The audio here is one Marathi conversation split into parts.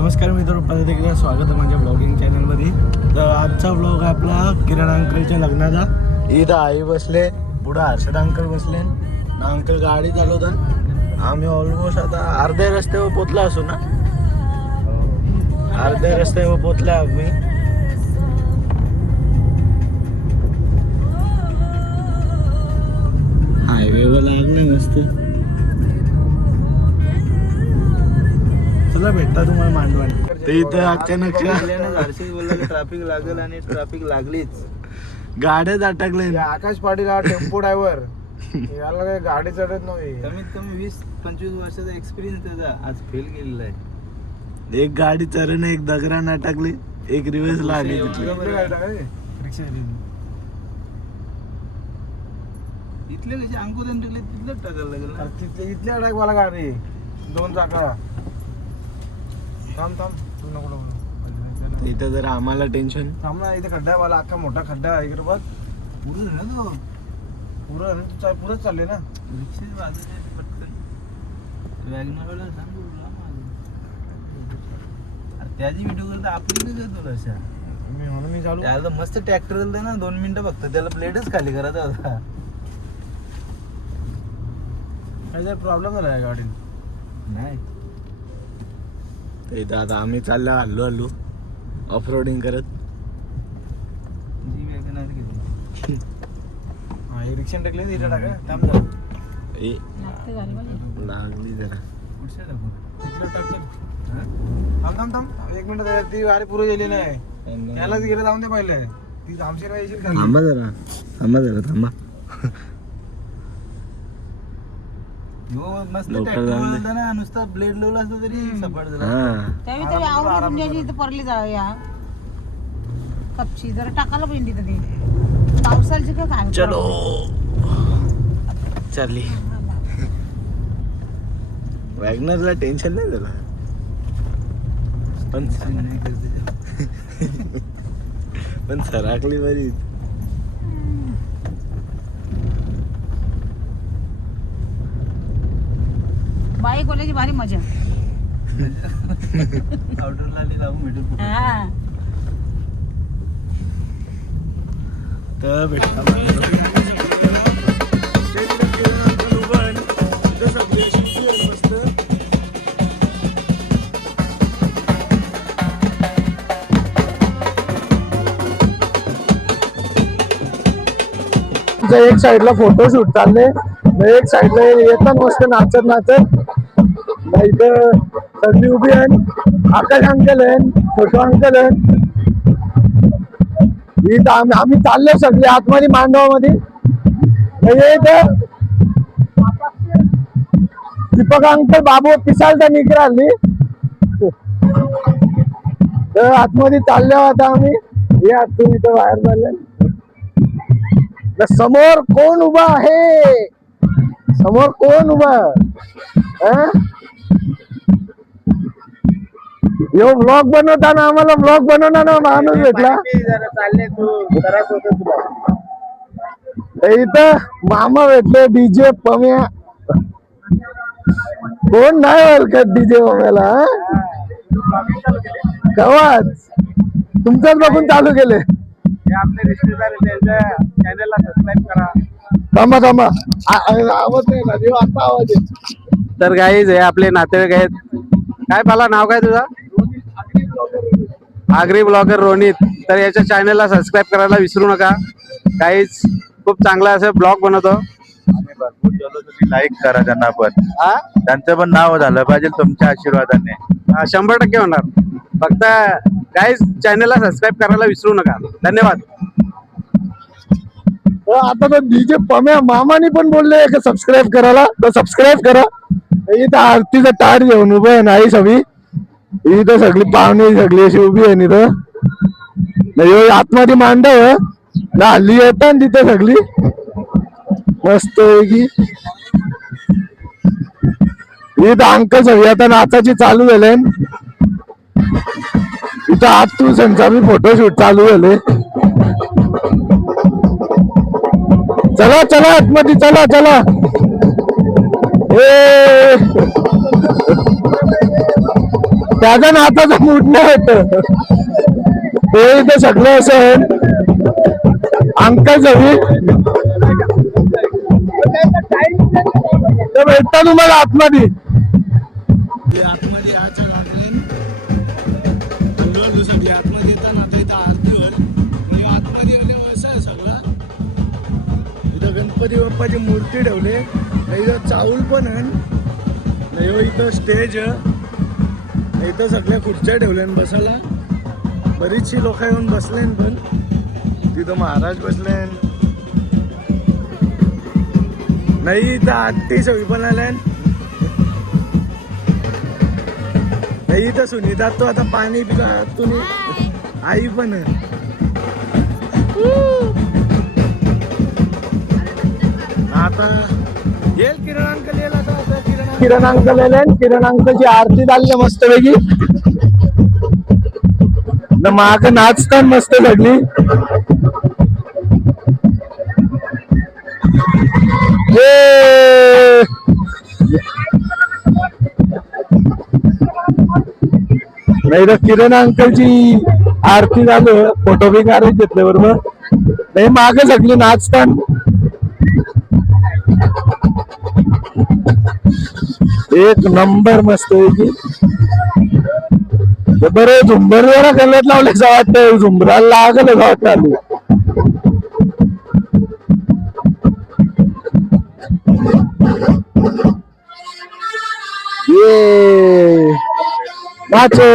नमस्कार मित्रांनो, परत एकदा स्वागत आहे माझ्या ब्लॉगिंग चॅनलमध्ये. तर आजचा ब्लॉग आपला किरण अंकलच्या लग्नाचा. इथं आई बसले, पुढं हर्षद अंकल बसले ना. अंकल गाडी चालवतात. आम्ही ऑलमोस्ट आता अर्ध्या रस्त्यावर पोचला असू ना. अर्ध्या रस्त्यावर पोचला आम्ही. हायवेवर लागले मस्त. चला भेटता तुम्हाला मांडवान. ते इथं अचानक ट्रॅफिक लागेल आणि ट्रॅफिक लागलीच. गाड्याच अटकले. आकाश पाटील हा टेम्पो ड्रायव्हर याला काही गाडी चढत नव्हती. कमीत कमी 20-25 वर्षाचा एक्सपिरियन्स त्याचा आज फेल गेलेला आहे. एक गाडी चरण, एक दगरान अटकली, एक रिव्हर्स लागली. इथले कसे अंकुदन टिकले तिथलंच टाकायला लागेल ना. इथल्या अडक मला गाडी 2 चाका. थांब तू नको इथं जर आम्हाला टेन्शन. थांब ना, इथे खड्डा आहे मला, अख्खा मोठा खड्डा आहे इकडे बघ. पुढे ना तो पुरंच चालले ना. रिक्षेच वाजत आहे पटकन. वॅगनरला सांग त्याची व्हिडिओ करता आपली काय करतो अशा. मी चालू त्याला तर मस्त ट्रॅक्टर दिलं ना, 2 मिनिटं फक्त त्याला प्लेटच खाली करायचा होता. काय प्रॉब्लेम झाला आहे गाडी नाही. इथं आता आम्ही चाललो हल्लो ऑफ रोडिंग करत. जी वॅगनर घेतली. हा हे रिक्षा टाकले इथे टाका. थांब जा ए, लागली जरा. पुढच्या टाकू. इकडे टाक. थांब 1 मिनिट. ती गाडी पुढे गेली नाही. त्यालाच गेलं जाऊन दे पहिले. ती आमशीर येशील खाली. थांबा जरा. हो मस्त लोकल ट्रॅक्टर लावले. होता ना, नुसता ब्लेड लावला असता तरी सपाट झाला. हा त्यावेळी आवडी पुण्याची इथं परली जाऊया कपची जरा टाकायला पिंडी तर ते पावसाळची का काय. चलो चालली. वॅगनरला टेन्शन नाही झालं, पण सराकली बरी. बाईक बोलायची भारी मजा. आउटरला आली लावून भेटू पुढे. हा तर भेटता एक साइडला फोटोशूट चालले, एक साइडला येतात मस्त नाचत. इथं सगळी उभी आहे. आकाश अंकल आहे, छोटो अंकल आहे. इथं आम्ही चाललो सगळे आतमध्ये मांडवामध्ये. इथं दीपक अंकल बाबू पिसालता निघाली. तर आतमध्ये चाललो आता आम्ही. हे आतून इथं बाहेर चालले. समोर कोण उभा आहे? समोर कोण उभा? यो ब्लॉग बनवताना आम्हाला ब्लॉग बनवताना माणूस भेटला. इथं मामा भेटले, डीजे पम्या. कोण नाही ओळखत डीजे पम्याला. कवाच तुमच्याच बघून चालू केले. आपले रिश्तेदार चॅनलला सबस्क्राईब करा. थांबा आवाज नाही ना देव, आता आवाज आहे. तर गाईज हे आपले नातेवाईक आहेत. काय पाला नाव काय तुझा? आगरी ब्लॉगर रोनित. तर याच्या चॅनलला सबस्क्राईब करायला विसरू नका. गाईज खूप चांगला असं ब्लॉग बनवतो. तुम्ही लाईक करा त्यांना पण. त्यांचं पण नाव झालं पाहिजे तुमच्या आशीर्वादाने. 100% होणार. फक्त गाईज चॅनलला सबस्क्राईब करायला विसरू नका. धन्यवाद. आता तर डीजे पम्या मामानी पण बोलले की सबस्क्राईब करायला, तर सबस्क्राईब करा. इथं आरतीचं ताट घेऊन उभं आहे नाही सगळी. इथं सगळी पाहुणे सगळी अशी उभी आहे. इथं आतमध्ये मांडव ना, हल्ली येतात तिथं सगळी मस्त की. इथं अंकल सगळी आता नाचाची चालू झाले. इथं आतून संसारी फोटोशूट चालू झाले. चला आतमध्ये चला. त्याचा नाताचा मूड नाही होत. ते इथं सगळं असं अंकल जवळ ते भेटता तुम्हाला आतमध्ये. आतमध्ये यायचं लागले हळूहळू सगळी आतमध्ये येताना आता इथं आरतीवर म्हणजे आतमध्ये आल्यावर असं आहे सगळं. इथं गणपती बाप्पाची मूर्ती ठेवले, इथं चाऊल पण आहे, इथं स्टेज आहे, इथं सगळ्या खुर्च्या ठेवल्या बसायला. बरीचशी लोक येऊन बसले, पण तिथं महाराज बसले नाही. इथं आरती सगळी पण आल्या नाही. इथं सुनीता तो आता पाणी पिका तुम्ही आई पण आता येईल किरण अंकल येईल आता किरण अंकल आले. किरण अंकलची आरती झाली मस्त पैकी. माग नाचतान मस्त सगळी. नाही तर किरण अंकलची आरती झालं, फोटो बी काढून घेतले बरोबर. नाही मागे सगळी नाचतान. एक नंबर मस्त पैकी. बरं झुंबर जरा गल्ल्यात लावले असं वाटतं, झुंबराला लागल असं वाटतं आली. ये नाचो.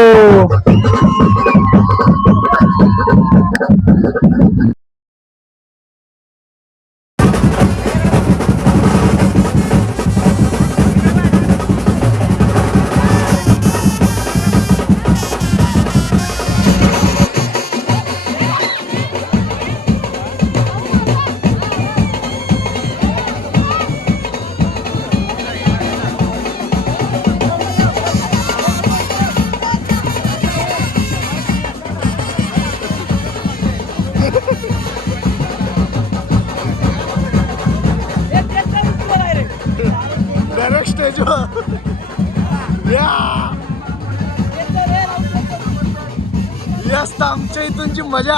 आमच्या इथूनची मजा.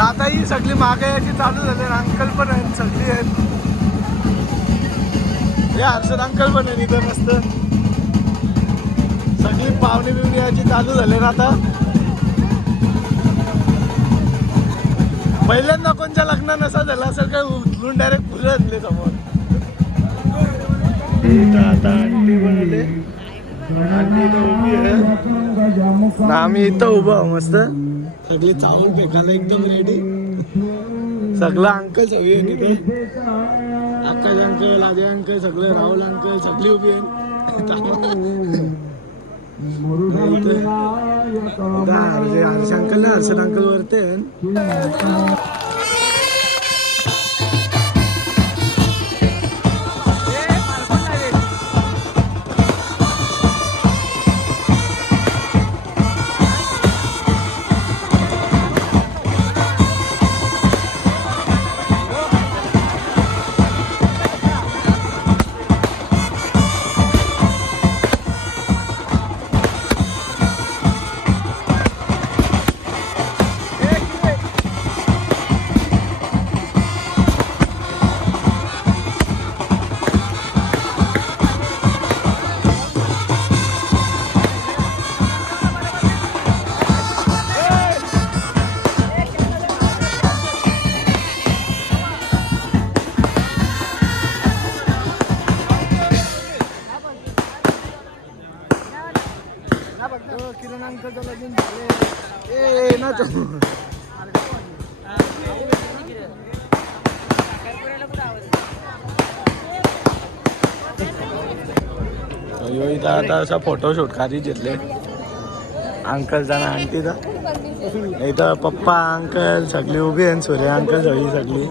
आता ही सगळी मागे याची चालू झाली. अंकल पण आहेत, सगळी आहेत. हे हर्षद अंकल पण आहे इथं मस्त. सगळी पाहुणे बिवणी याची चालू झाले ना आता. पहिल्यांदा कोणच्या लग्न नसा झाला असं काय उचलून डायरेक्ट फुलं असले समोर. आता आंटी बनवले, आंटी इथं उभी आहे ना, आम्ही इथं उभं आहो मस्त. सगळे चावल फेकायला एकदम रेडी. सगळं अंकल सगळी आहे तिथे. आकाश अंकल, आजय अंकल, सगळे राहुल अंकल सगळी उभी आहे. हर्ष अंकल ना, हर्षद अंकल वरते. किरण अंकलचं लगीन झाले. ना इथं आता असा फोटोशूट खाली घेतले अंकलचा ना आंटीचा. इथं पप्पा अंकल सगळी उभी आहे, सूर्य अंकल सगळी सगळी.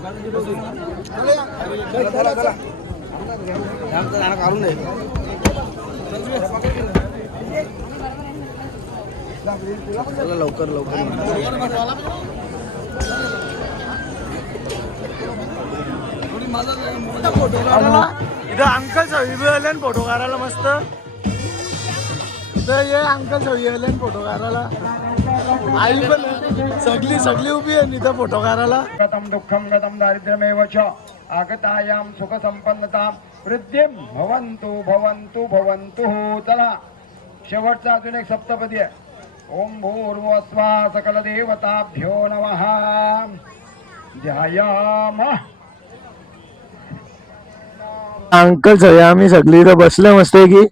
चला लवकर इथं अंकल सवी आले फोटो काढायला मस्त. इथं ये अंकल सवी आले फोटो काढायला. आई पण सगळी उभी आहे इथं फोटो काढायला. गतम दुःखम गतम दारिद्र्यमेव च आगतायां सुख संपन्नतां वृद्धिं भवन्तु भवन्तु भवन्तु. चला शेवटचा अजून एक सप्तपदी आहे. ओम भूर्भुवस्वः सकल देवताभ्यो नमः. ध्यायामः. अंकल सगळे आम्ही सगळी इथं बसले मस्त की.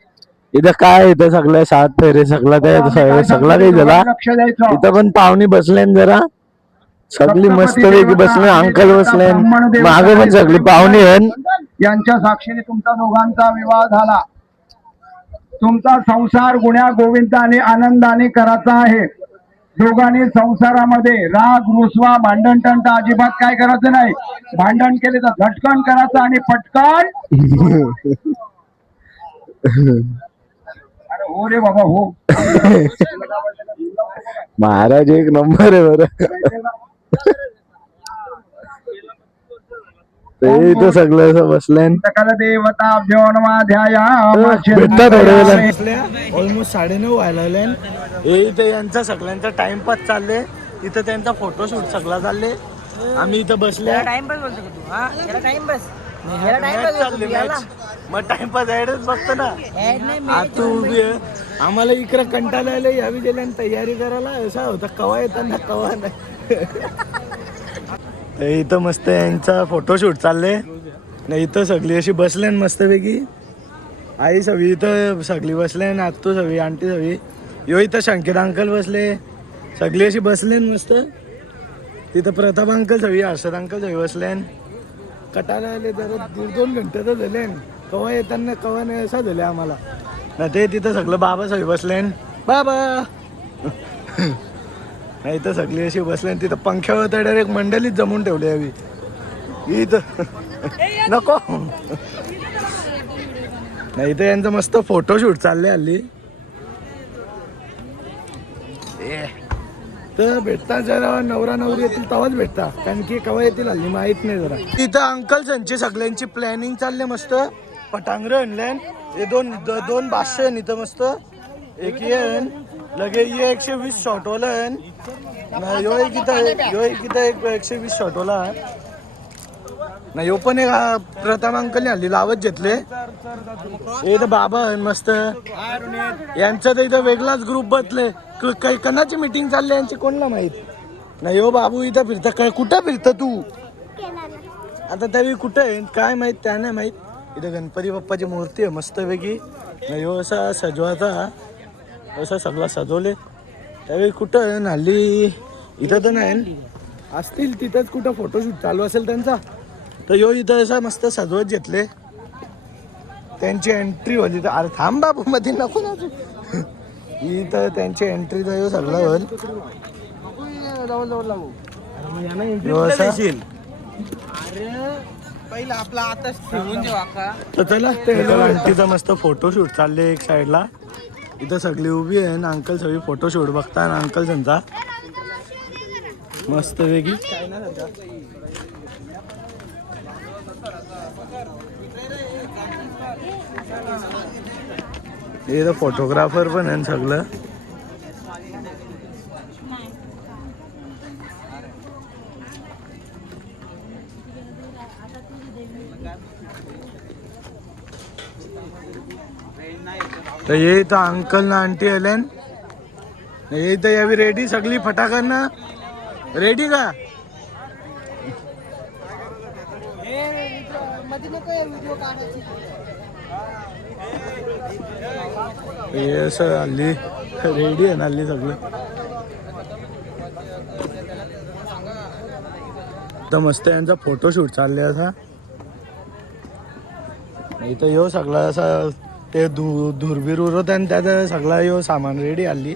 इथं काय इथं सगळं 7 फेरे सगळं काही झाला. लक्ष द्यायचं. इथं पण पाहुणी बसले जरा सगळी मस्त पैकी बसले. अंकल बसले मागे पण सगळी पाहुणी आहेत. यांच्या साक्षीने तुमचा दोघांचा विवाह झाला. तुमचा संसार गुण्या गोविंदाने आनंदाने करायचा आहे. दोघांनी संसारामध्ये राग रुसवा भांडण तंट अजिबात काय करायचं नाही. भांडण केले तर झटकन करायचं आणि पटकन. अरे हो रे बाबा हो. महाराज एक नंबर आहे बरं. ते इथं सगळं असं बसले. सकल देवताभ्यो नमः. ध्यायामः. भेटता थोड्या वेळेला. ऑलमोस्ट 9:30 व्हायला लागले. हे इथे यांचा सगळ्यांचा टाइमपास चालले. इथं त्यांचा फोटोशूट सगळा चालले. आम्ही इथं बसले. मग टाइमपास ऍडच बघतो ना. आज तू उभी आहे. आम्हाला इकडं कंटाळा आलं यावी गेल्या तयारी करायला. असा होता कवा येताना कवा नाही. इथं मस्त यांचा फोटोशूट चालले. नाही इथं सगळी अशी बसले मस्तपैकी. आई सवी इथं सगळी बसले. नातू सवी आंटी सवी. यो इथं शंकर अंकल बसले. सगळी अशी बसले मस्त. तिथं प्रताप अंकल सवी हर्षद अंकल सवी बसले. कटाला आले जरा 1.5-2 घंटे तर झाले. कवा येताना कवा नाही असं झालं आम्हाला ना. ते तिथं सगळं बाबा सवी बसले. बाबा नाही तर सगळी अशी बसले. तिथं पंख्यावर तर डायरेक्ट मंडळीच जमून ठेवली हवी इथं. नको नाही तर यांचं मस्त फोटोशूट चालले हल्ली. तर भेटता जरा नवरा नवरी येतील तेव्हाच भेटता. कारण की केव्हा येतील हल्ली माहित नाही जरा. तिथं अंकल्सची सगळ्यांची प्लॅनिंग चालले मस्त. पटांगरं आणल्यान. हे दोन भाष्य इथं मस्त. एक येन लगे ये 120 शॉटवाला यो एक इथं 120 शॉटवाला नाही. यो पण एक प्रथम अंकलने हल्ली लावत घेतले. हे तर बाबा मस्त. यांचा तर इथं वेगळाच ग्रुप बसले. काही कणाची मीटिंग चालली यांची कोणाला माहित नाही. हो बाबू इथं फिरता काय कुठं फिरतं तू आता. तरी कुठं आहे काय माहित त्याने माहित. इथं गणपती बाप्पाची मूर्ती आहे मस्त पैकी. नाही हो असा सजवाचा असं सगळं सजवले. त्यावेळी कुठं हल्ली इथं तर नाही असतील. तिथंच कुठं फोटोशूट चालू असेल त्यांचा. तर यो इथं असं मस्त सजवत घेतले. त्यांची एंट्री होती तर अरे थांब बाबू मध्ये नको ना. इथं त्यांची एंट्री तर सगळं होईल. तर चला एंट्रीचा मस्त फोटोशूट चालले एक साईडला. इथं सगळी उभी आहे ना. अंकल सगळी फोटोशूट बघता ना अंकल त्यांचा मस्त वेगळी. हे फोटोग्राफर पण आहे सगळं. तर ये इथं अंकल ना आंटी आले. हे इथं यावी रेडी सगळी फटाक्यांना रेडी का. हे असं हल्ली रेडी आहे ना हल्ली सगळं. तर मस्त यांचा फोटोशूट चालले असा. इथं यो सगळा असा ते धुरबीर उरवत आणि त्याचा सगळा यो सामान रेडी हल्ली.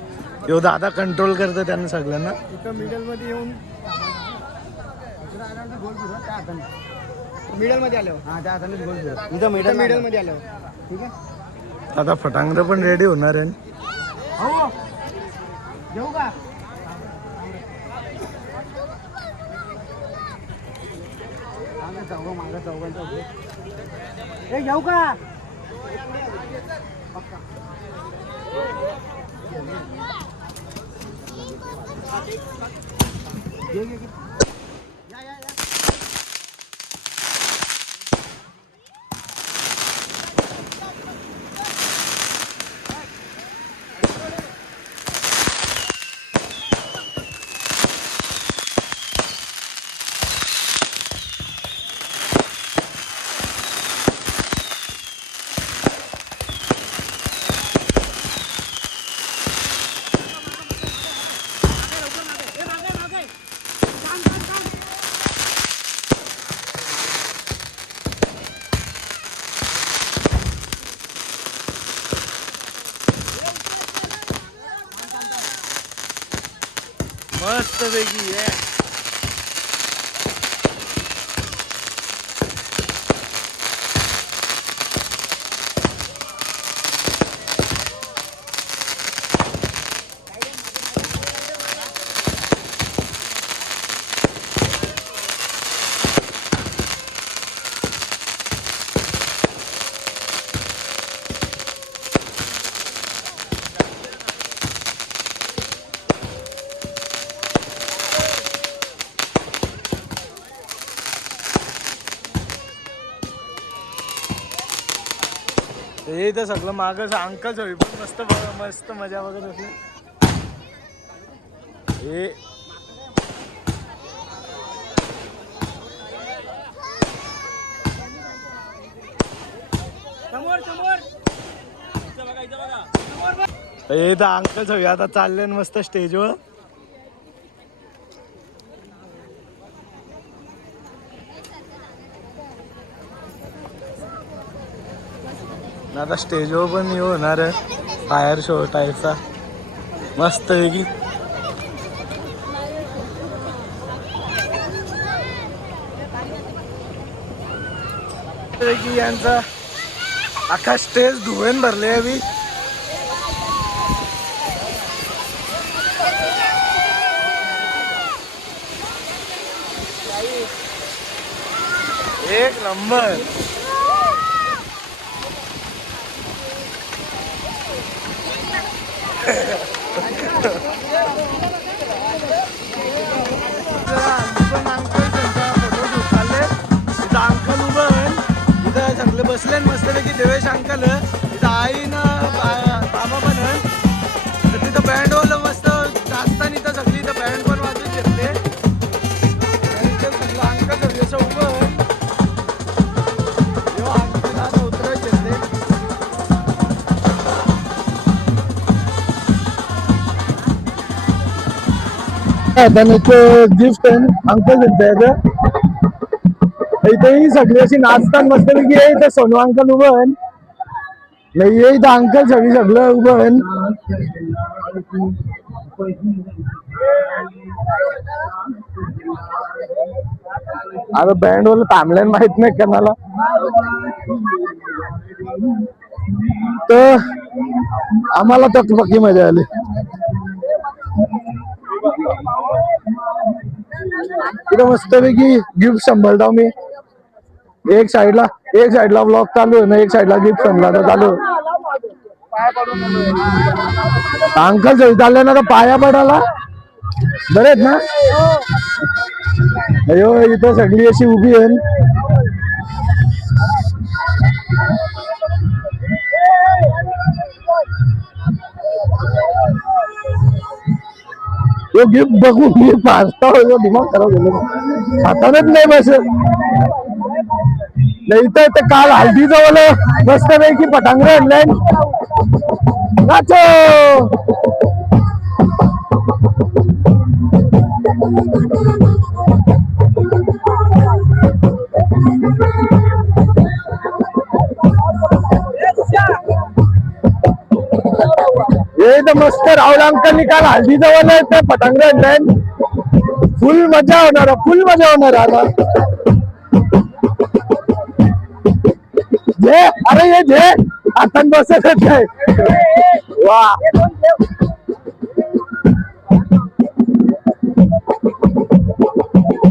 यो दादा कंट्रोल करतो त्यांना सगळ्यांना. इथं मिडल मध्ये येऊन मिडल मध्ये आलो. इथं मिडल मध्ये आलो. ठीक आहे. आता फटांगरं पण रेडी होणार आहे. घेऊ का मागं चौघांचा हे घेऊ का मस्त पैकी आहे. हे इथं सगळं मागं अंकल होई पण मस्त मस्त मजा बघत होती. हे हे तर अंकल होई आता चालले मस्त स्टेजवर. आता स्टेजवर पण हे होणार आहे फायर शो टाईपचा मस्त आहे की यांचा अख्खा स्टेज धुवेन भरले आहे. एक नंबर. अंकल उभं इथं सगळे बसले मस्तपैकी देवेश अंकल. इथं आई ना बाबा पण तर तिथं बँड वाला मस्त असताना इथं सगळी इथं बँड पण वाजून घेतले. सगळं अंकल असं उभं उतरत घेतले. गिफ्ट अंकल इथेही सगळी अशी नाचतात मस्तपैकी आहे. इथं सोनू अंकल उभं ये इथं अंकल सगळी सगळं उभं. आता बँड वाला थांबल्यान माहित नाही कोणाला तर आम्हाला तर पक्की मजा आली. इथं मस्तपैकी गिफ्ट सांभाळतो मी. एक साइडला ब्लॉग चालू आहे ना, एक साइडला गिफ्ट सांभाळता चालू. अंकल जरी चालले ना तर पाया पडायला बरे आहेत ना. अयो इथं सगळी अशी उभी आहे. तो गिफ्ट बघून मी पाचता दिमाग खराब झालं. हातानच नाही बस नाही तर ते काल हल्दी जवळ मस्त पैकी पटांगरे आणलाय. नाचो हे तर मस्त राहुल अंकलनी काल हल्दी जवळ ते पटांगरे आणलाय. फुल मजा होणार आता. जे अरे ये जे आता बसत आहे वा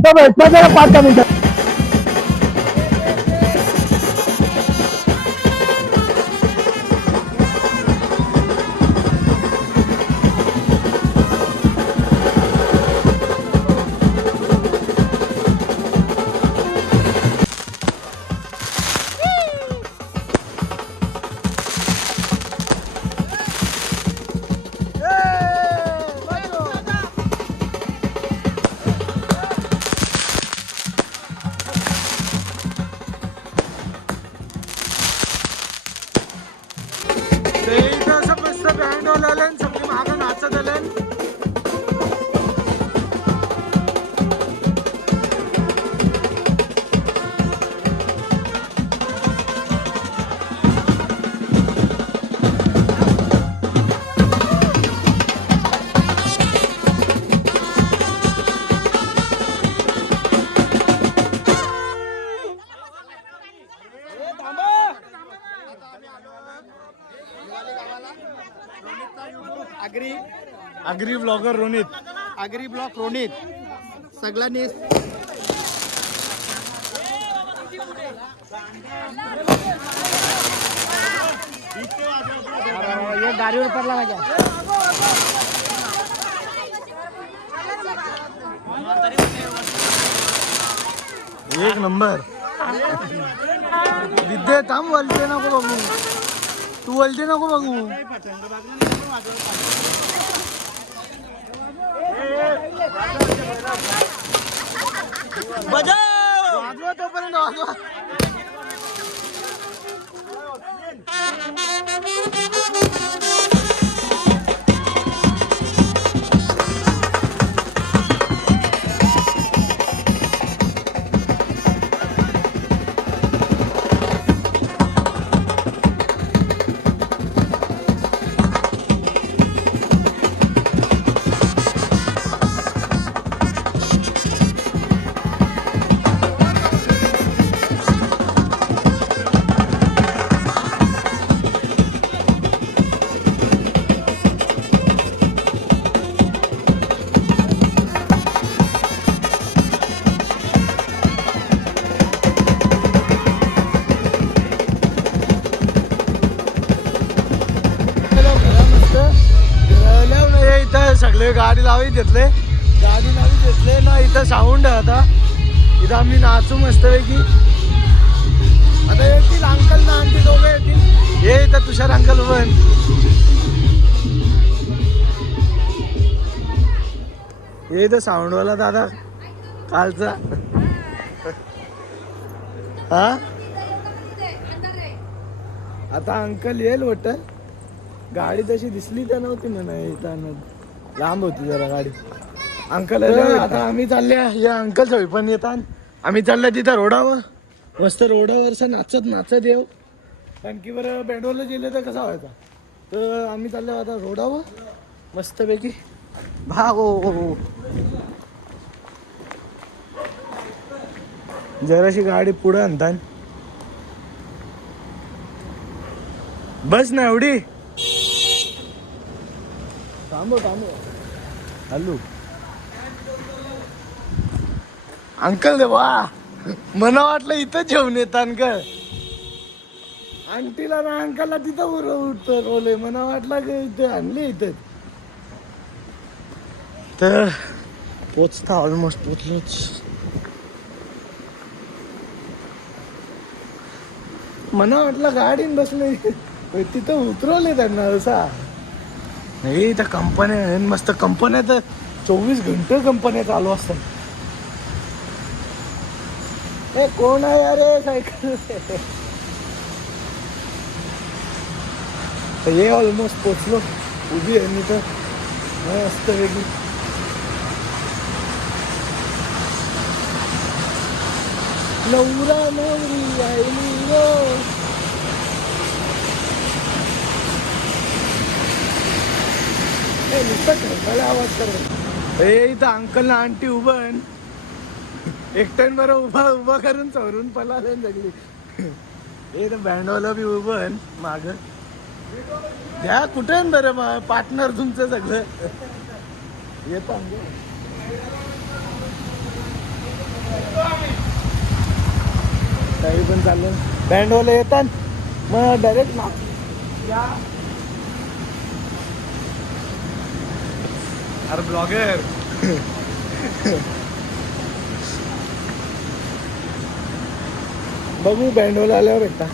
कुठं भेटतात जरा 5 मिनिटं. आगरी ब्लॉगर रोनित. आगरी ब्लॉक रोनित सगळ्यांनी गाडीवर पडला माझ्या. एक नंबर. विद्या थांब, वलते नको बघू, तू वलते नको बघू. वाजवा तोपर्यंत वाजवा. सगळे गाडी लावी घेतले ना. इथं साऊंड आहे. आता इथं आम्ही नाचू मस्तपैकी. आता येतील अंकल ना आंटी दोघं येतील. हे इथं तुषार अंकल पण. हे इथं साऊंडवाला दादा कालचा. हा आता अंकल येईल वाटतं. गाडी तशी दिसली तर नव्हती म्हणा. येताना लांब होती जरा गाडी. अंकल आता आम्ही चालले. या अंकल सवय पण येतात. आम्ही चाललो तिथं रोडावर. मस्त रोडावरचं नाचत येऊ. कारण की बरं बँडवरला गेले तर कसा व्हायचा. तर आम्ही चाललो आता रोडावर मस्तपैकी. भागो जराशी गाडी पुढं आणतात. बस ना एवढी. थांबो हॅलो अंकल. वा मला वाटलं इथं जेवण येतात का. आंटीला ना अंकलला तिथं उठतं रोले. मला वाटलं की इथे आणली इथं. तर पोचता ऑलमोस्ट पोचलोच. मला वाटलं गाडीन बसले तिथं उतरवले त्यांना. असा नाही त्या कंपन्या मस्त. कंपन्या तर 24 घंटे कंपन्या चालू असतात. ए कोण आहे अरे सायकल. हे ऑलमोस्ट पोचलो. उभी आहे मी तर मस्त वेगळी. नवरा नवरी आईली रो. नुसतं आवाज कर. इथं अंकल ना आंटी उभं एकट्यान बरं उभा करून चोरून पला सगळी. हे तर बँडवाला बी उभं माग. द्या कुठे बरं पार्टनर तुमचं सगळं. येतो काही पण चाललं बँडवाले येतात मग डायरेक्ट ना या अरे ब्लॉगर बघू बँडवाला आल्यावर भेटता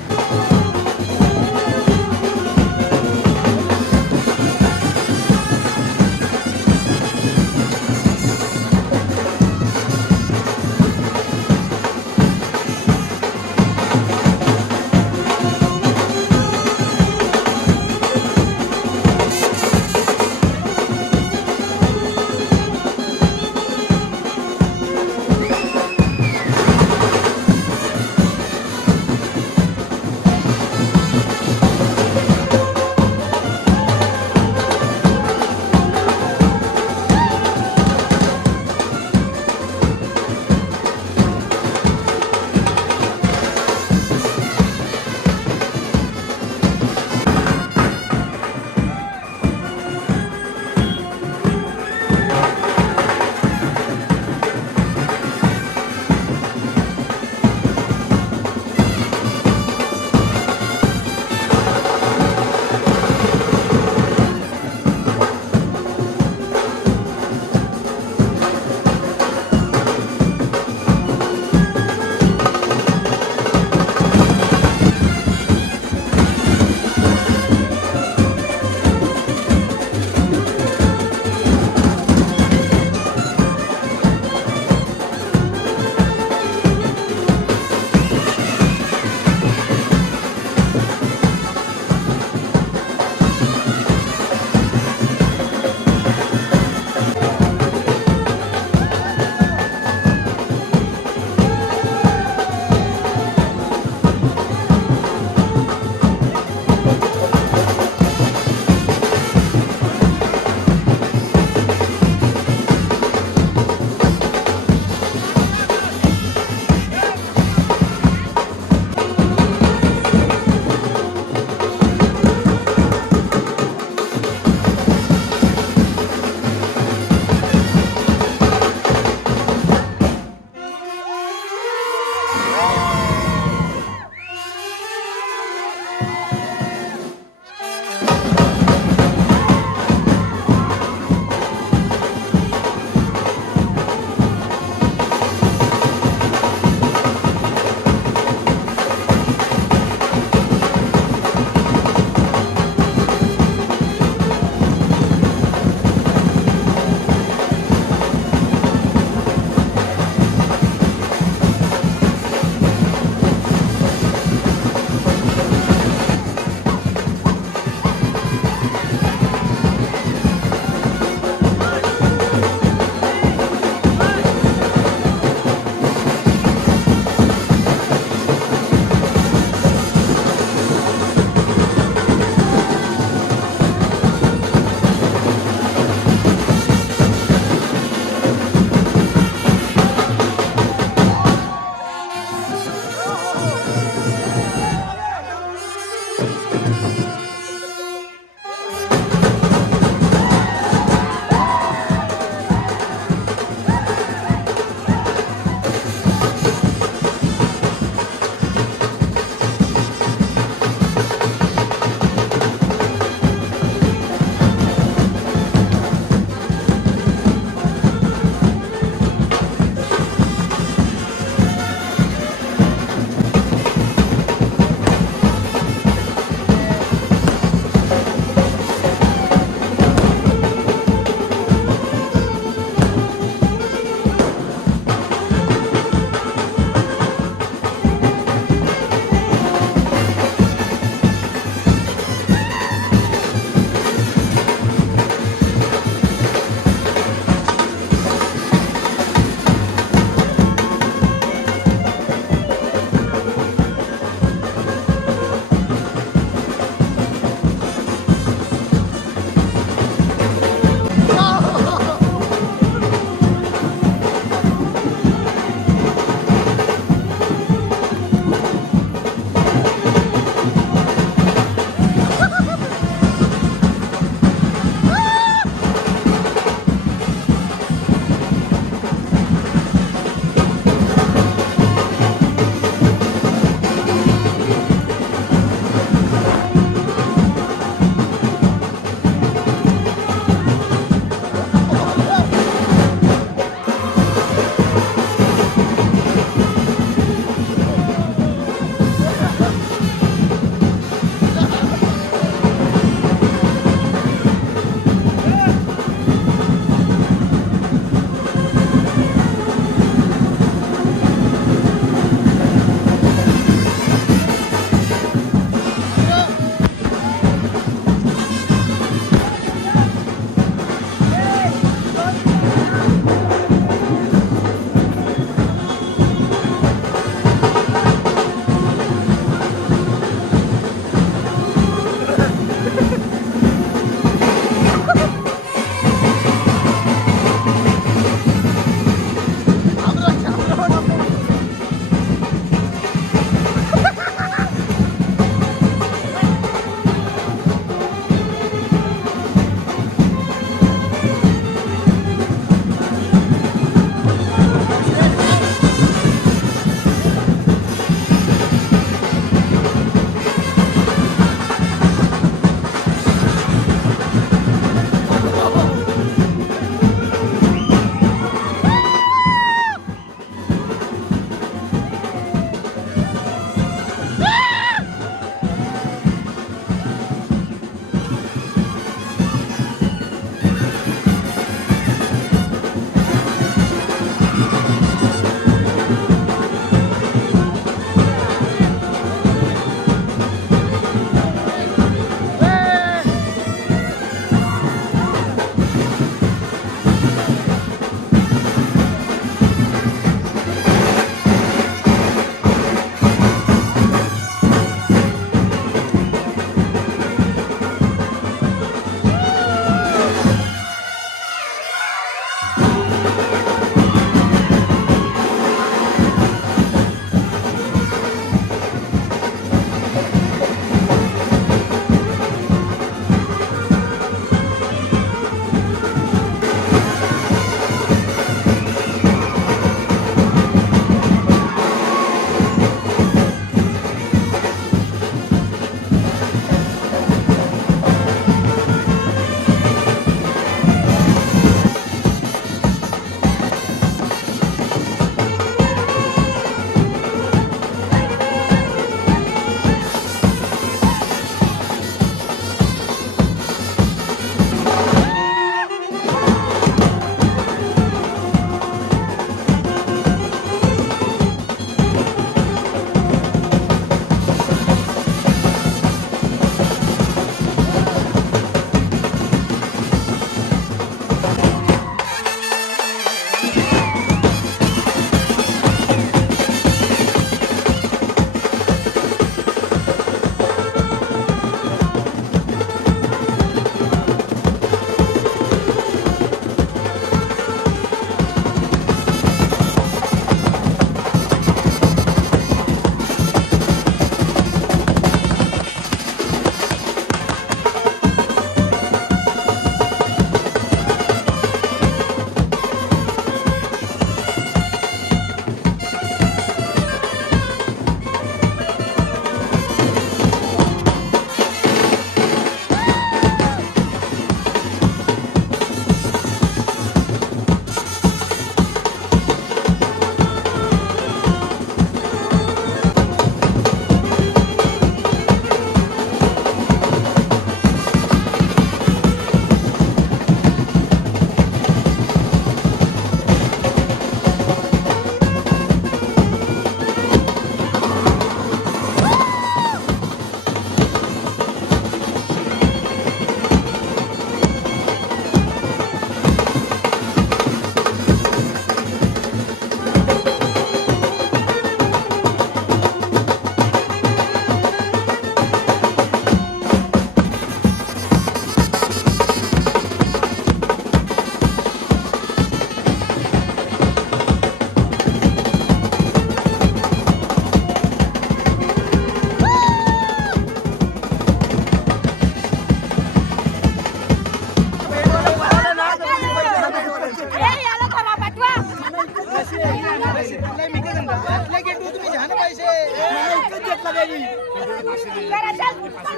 आतल्या गेटवर तुम्ही घ्या ना पैसे. मला इकत घेतला बाई.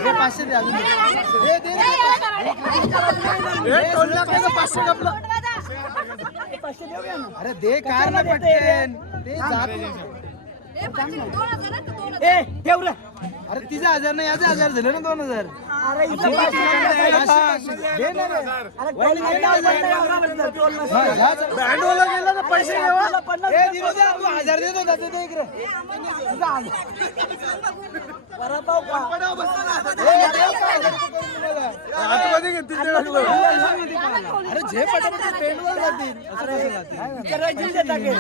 हे 500 दे अजून. हे दे ना. हे टोल नाक्याचं 500 आपलं. अरे दे कार ना पटकन. ते जा. ए ठेव रे. अरे तिचा 1000 नाही याचा 1000 झालं ना 2000. अरे इथं दे ना रे. अरे टोल बँडवाला गेला तर पैसे घेवा. हे दिलो दे, तू 1000 देतो त्याचं ते इकडे. वडापाव का? आतमध्ये घेतील. अरे झे पटापट पेंडवर जातील. असं कसं जातील? करायची देता घे.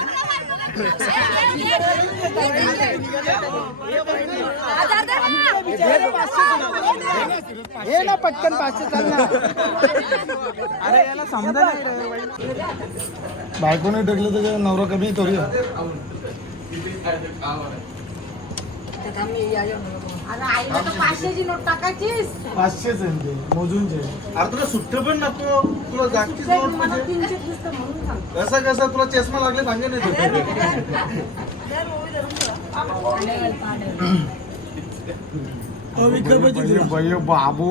हे ना पटकन 500 चाल ना. अरे याला समजा नाही रे. बायकोने टाकलं तर नवरा कमी करूया. अरे आईला तर 500ची नोट टाकायचीस. 500च आहे ते मोजूनचे. अरे तुला सुट्ट पण नको, तुला जागतीच ते नोट मला पाहिजे. 300 दिसतं म्हणून सांग. कसं कसं तुला चष्मा लागले सांगे नाही तो. बाबू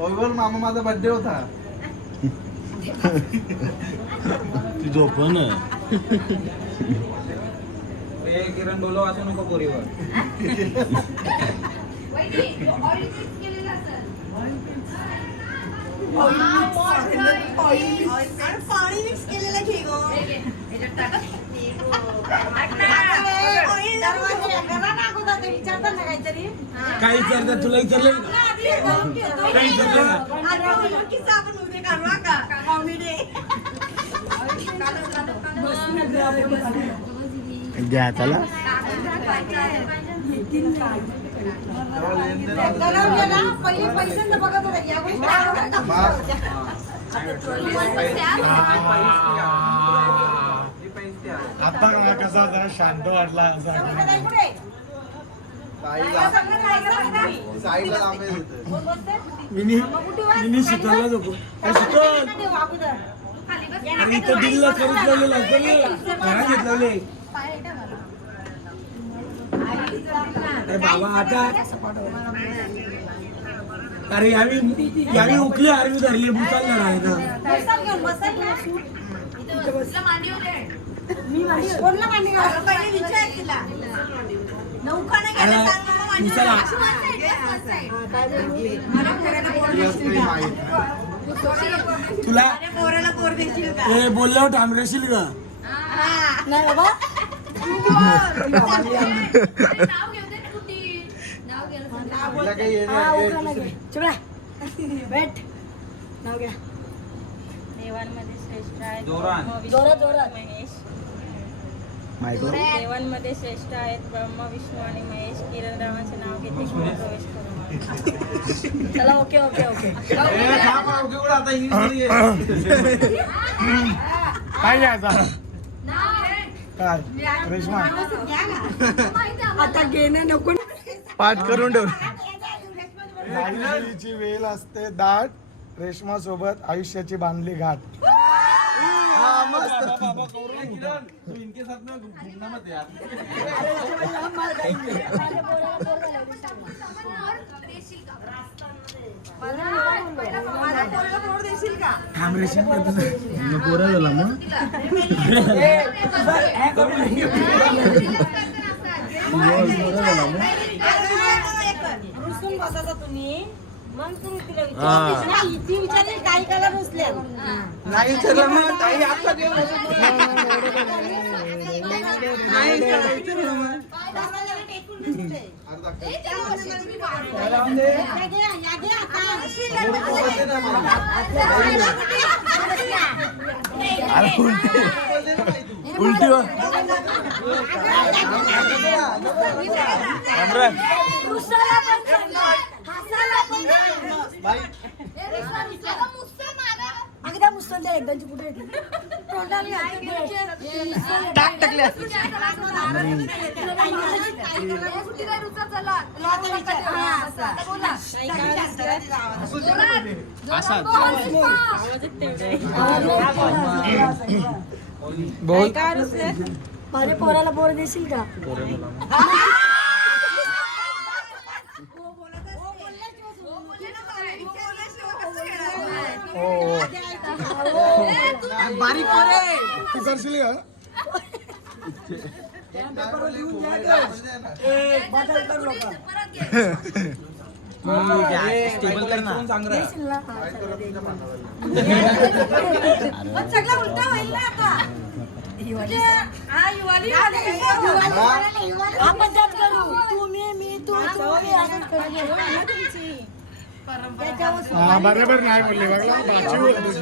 माझा मामा माझा बर्थडे होता. ती झोपण किरण बोलव असं नको पोरीवर. पाणी मिक्स केलेलं घे गो. विचारतात ना काहीतरी. काय विचारतात तुला? विचारलं आपण उद्या काढू का कॉमेडी. घ्या त्याला. पहिले पैसे बघत होते यावेळी आता कसा जरा शांत वाटला असा. मिनी शीतलला झोपू. आणि इथं दिल्लीला खरीदलेलं लवकर घरात घेतलेले. अरे बाबा आता अरे यावी उकली आरवी धरली भूताल ना राहिलं. कोणला मांडी घालू? पहिले विचार तिला. नौका नाही घ्यायला सांग मला मांडी घालायला. तुला पोराला पोर देशील का? हे बोलल्यावर ठामरेशील का? नाही बाबा. भेट नाव घ्या. देवांमध्ये श्रेष्ठ आहेत जोरात जोरात. महेश. देवांमध्ये श्रेष्ठ आहेत ब्रह्मा विष्णू आणि महेश. किरण रावांचे नाव घेते प्रवेश करू. चला ओके ओके ओके. काय घ्यायचा? काय रेश्मा आता घेणं नको. पाठ करून ठेव. ची वेल असते दाट, रेश्मा सोबत आयुष्याची बांधली घाट. पोरा झाला मग रुसून बसायचा तुम्ही. मग तुम्ही तिला विचारा. ती विचारली काय कलर रुसल्या. नाही विचारलं मग ताई आता देऊ. उलटी रुसाला पण हसायला पण एकदा मुसल द्या एकदाची कुठे येते टाक टाकल्या माझ्या पोराला पोर देशील का बारीक पोरे तू करशील का सगळं उलटा होईल ना आता आपण त्यात करू मी तू बरोबर नाही बोलले बघा भाची बोलतो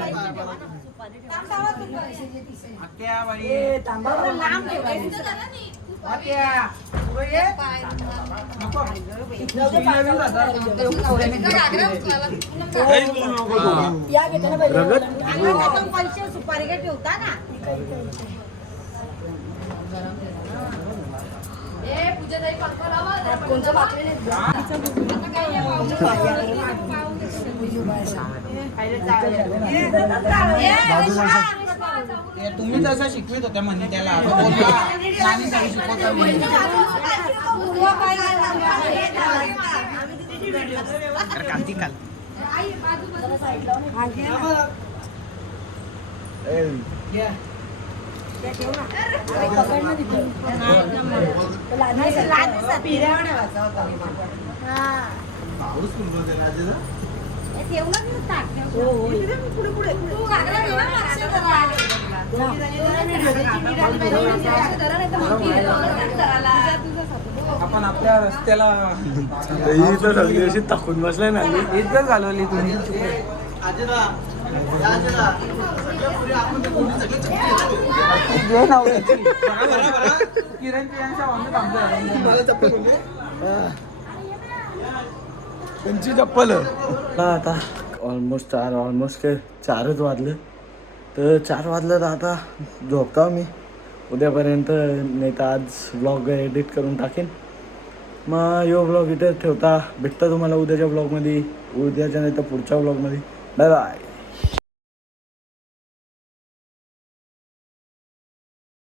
सुपारी काय ठेवता ना कोणतं बाकी तुम्ही तसं शिकवित होत्या म्हणजे त्याला आपण आपल्या रस्त्याला ही तर सगळी अशी टाकून बसलाय ना इज्जत घालवली तुम्ही किरणची यांच्या त्यांची चप्पल आता ऑलमोस्ट चारच वाजले तर 4 वाजलं तर आता झोपतो मी उद्यापर्यंत नाही तर आज ब्लॉग एडिट करून टाकेन मग यो ब्लॉग इथे ठेवता भेटता तुम्हाला उद्याच्या ब्लॉगमध्ये उद्याच्या नाही तर पुढच्या ब्लॉगमध्ये बाय बाय